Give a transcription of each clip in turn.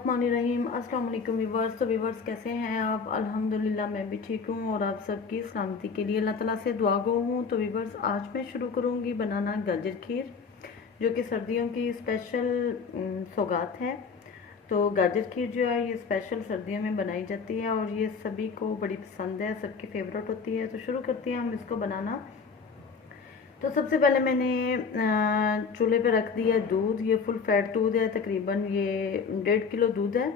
बिस्मिल्लाहिर्रहमानिर्रहीम। अस्सलाम वालेकुम व्यूवर्स। तो व्यूवर्स कैसे हैं आप? अल्हम्दुलिल्लाह मैं भी ठीक हूँ और आप सबकी सलामती के लिए अल्लाह ताला से दुआ गो हूँ। तो व्यूवर्स आज मैं शुरू करूँगी बनाना गाजर खीर, जो कि सर्दियों की स्पेशल सौगात है। तो गाजर खीर जो है ये स्पेशल सर्दियों में बनाई जाती है और ये सभी को बड़ी पसंद है, सबकी फेवरेट होती है। तो शुरू करते हैं हम इसको बनाना। तो सबसे पहले मैंने चूल्हे पे रख दिया दूध। ये फुल फैट दूध है, तकरीबन ये 1.5 किलो दूध है।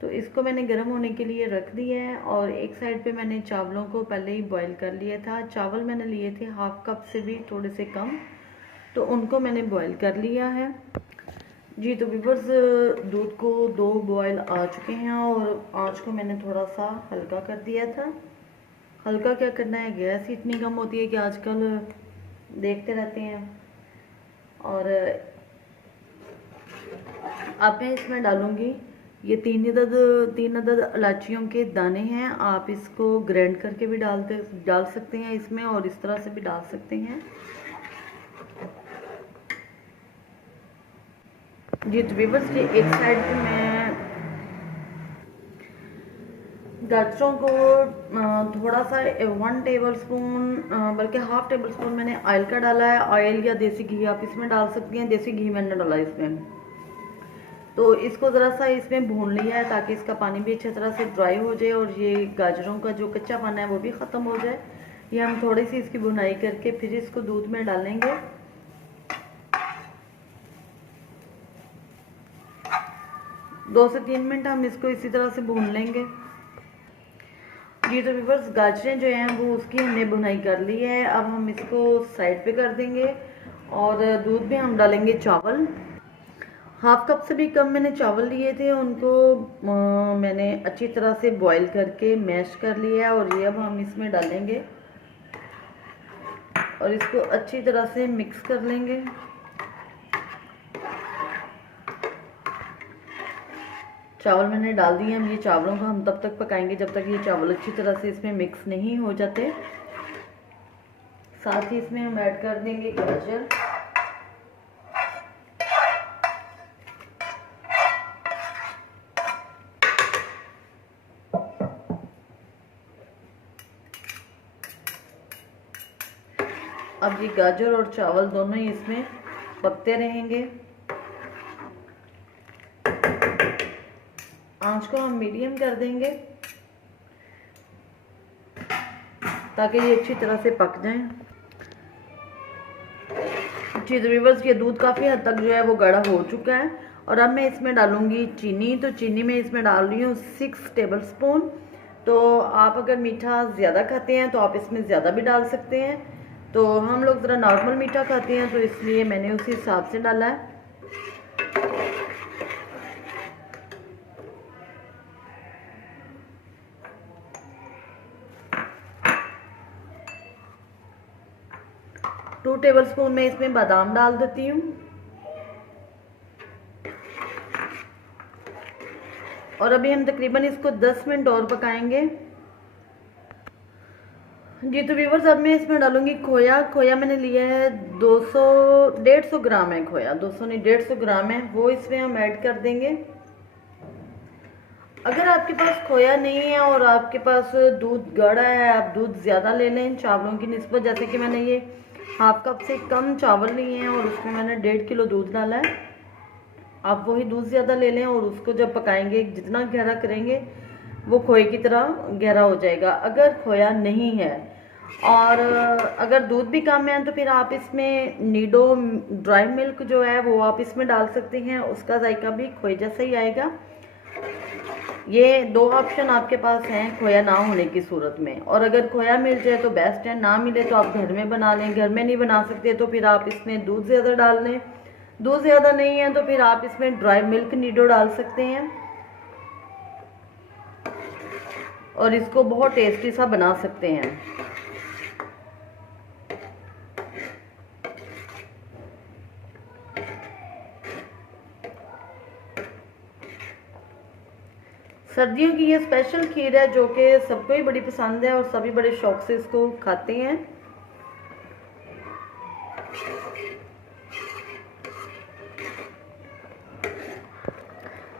तो इसको मैंने गर्म होने के लिए रख दिया है और एक साइड पे मैंने चावलों को पहले ही बॉईल कर लिया था। चावल मैंने लिए थे हाफ कप से भी थोड़े से कम, तो उनको मैंने बॉईल कर लिया है जी। तो व्यूअर्स दूध को 2 बॉयल आ चुके हैं और आँच को मैंने थोड़ा सा हल्का कर दिया था। हल्का क्या करना है, गैस ही इतनी कम होती है कि आजकल देखते रहते हैं। और अब मैं इसमें डालूंगी ये 3 अदद इलायचियों के दाने हैं। आप इसको ग्राइंड करके भी डाल सकते हैं इसमें और इस तरह से भी डाल सकते हैं जी। तो व्यूअर्स ये एक साइड पे मैं गाजरों को थोड़ा सा 1 टेबल स्पून बल्कि हाफ टेबल स्पून मैंने ऑयल का डाला है। ऑयल या देसी घी आप इसमें डाल सकती हैं। देसी घी मैंने डाला इसमें। तो इसको ज़रा सा इसमें भून लिया है ताकि इसका पानी भी अच्छी तरह से ड्राई हो जाए और ये गाजरों का जो कच्चा पाना है वो भी ख़त्म हो जाए। ये हम थोड़ी सी इसकी भुनाई करके फिर इसको दूध में डालेंगे। 2 से 3 मिनट हम इसको इसी तरह से भून लेंगे जी। तो व्यूअर्स गाजरें जो हैं वो उसकी हमने भुनाई कर ली है। अब हम इसको साइड पे कर देंगे और दूध में हम डालेंगे चावल। हाफ कप से भी कम मैंने चावल लिए थे, उनको मैंने अच्छी तरह से बॉईल करके मैश कर लिया है और ये अब हम इसमें डालेंगे और इसको अच्छी तरह से मिक्स कर लेंगे। चावल मैंने डाल दिए। हम ये चावलों को हम तब तक पकाएंगे जब तक ये चावल अच्छी तरह से इसमें मिक्स नहीं हो जाते। साथ ही इसमें हम ऐड कर देंगे गाजर। अब ये गाजर और चावल दोनों ही इसमें पकते रहेंगे। आंच को हम मीडियम कर देंगे ताकि ये अच्छी तरह से पक जाएं जी। तो व्यूअर्स ये दूध काफ़ी हद तक जो है वो गाढ़ा हो चुका है और अब मैं इसमें डालूंगी चीनी। तो चीनी मैं इसमें डाल रही हूँ 6 टेबल स्पून। तो आप अगर मीठा ज़्यादा खाते हैं तो आप इसमें ज़्यादा भी डाल सकते हैं। तो हम लोग ज़रा नॉर्मल मीठा खाते हैं तो इसलिए मैंने उसी हिसाब से डाला है। टू टेबल स्पून मैं इसमें बादाम डाल देती हूँ और अभी हम तकरीबन इसको 10 मिनट और पकाएंगे जी। तो व्यूअर्स अब मैं इसमें डालूंगी खोया। खोया मैंने लिया है 150 ग्राम है खोया, 200 नहीं 150 ग्राम है, वो इसमें हम ऐड कर देंगे। अगर आपके पास खोया नहीं है और आपके पास दूध गाढ़ा है, आप दूध ज़्यादा ले लें चावलों की निस्बत। जैसे कि मैंने ये हाफ कप से कम चावल लिए हैं और उसमें मैंने 1.5 किलो दूध डाला है। आप वही दूध ज़्यादा ले लें और उसको जब पकाएंगे जितना गहरा करेंगे वो खोए की तरह गहरा हो जाएगा। अगर खोया नहीं है और अगर दूध भी कम है तो फिर आप इसमें नीडो ड्राई मिल्क जो है वो आप इसमें डाल सकते हैं। उसका जायका भी खोए जैसा ही आएगा। ये 2 ऑप्शन आपके पास हैं खोया ना होने की सूरत में। और अगर खोया मिल जाए तो बेस्ट है, ना मिले तो आप घर में बना लें। घर में नहीं बना सकते तो फिर आप इसमें दूध ज़्यादा डाल लें। दूध ज़्यादा नहीं है तो फिर आप इसमें ड्राई मिल्क नीडो डाल सकते हैं और इसको बहुत टेस्टी सा बना सकते हैं। सर्दियों की ये स्पेशल खीर है जो कि सबको ही बड़ी पसंद है और सभी बड़े शौक से इसको खाते हैं।